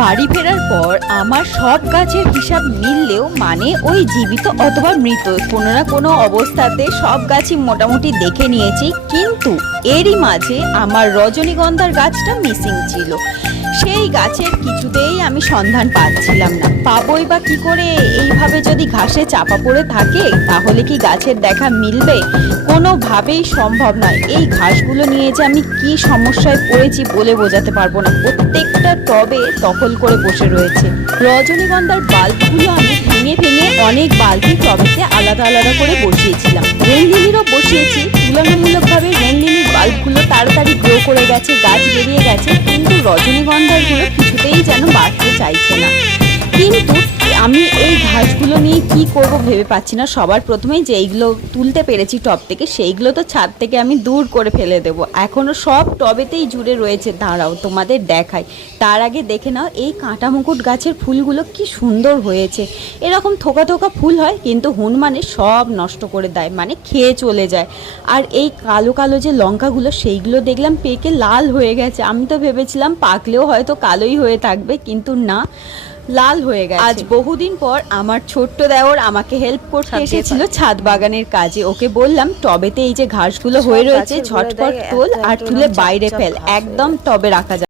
বাড়ি ফেরার পর আমার সব গাছের হিসাব মিললেও মানে ওই জীবিত অথবা মৃত কোনো না কোনো অবস্থাতে সব গাছই মোটামুটি দেখে নিয়েছি, কিন্তু এরই মাঝে আমার রজনীগন্ধার গাছটা মিসিং ছিল। সেই গাছের কিছুতেই আমি সন্ধান পাচ্ছিলাম না। পাবোই বা কি করে? এইভাবে যদি ঘাসে চাপা পড়ে থাকে তাহলে কি গাছের দেখা মিলবে? কোনোভাবেই সম্ভব নয়। এই ঘাসগুলো নিয়ে যে আমি কি সমস্যায় পড়েছি বলে বোঝাতে পারবো না। প্রত্যেকটা টবে দখল করে বসে রয়েছে। রজনীগন্ধার বাল্বগুলো আমি ভেঙে ভেঙে অনেক বাল্বই টবেতে আলাদা আলাদা করে বসিয়েছিলাম। রেন লিলিরও বসিয়েছি। তুলনামূলকভাবে রেন লিলির বাল্বগুলো তাড়াতাড়ি গ্রো করে গেছে, গাছ বেরিয়ে গেছে, কিন্তু রজনীগন্ধাগুলো কিছুতেই যেন বাড়তে চাইছে না। কিন্তু আমি এই ঘাসগুলো নিয়ে কি করব ভেবে পাচ্ছি না। সবার প্রথমেই যেইগুলো তুলতে পেরেছি টব থেকে সেইগুলো তো ছাদ থেকে আমি দূর করে ফেলে দেব। এখনো সব টবেতেই জুড়ে রয়েছে। দাঁড়াও তোমাদের দেখাই। তার আগে দেখে নাও এই কাঁটা মুকুট গাছের ফুলগুলো কি সুন্দর হয়েছে। এরকম থোকা থোকা ফুল হয়, কিন্তু হনুমানে সব নষ্ট করে দেয়, মানে খেয়ে চলে যায়। আর এই কালো কালো যে লঙ্কাগুলো সেইগুলো দেখলাম পেকে লাল হয়ে গেছে। আমি তো ভেবেছিলাম পাকলেও হয়তো কালোই হয়ে থাকবে, কিন্তু না, লাল হয়ে গেছে। আজ বহুদিন পর আমার ছোট্ট দেওর আমাকে হেল্প করতে এসেছিল ছাদ বাগানের কাজে। ওকে বললাম টবেতে এই যে ঘাসগুলো হয়ে রয়েছে ঝটপট তোল আর তুলে বাইরে ফেল, একদম টবে রাখা যাবে।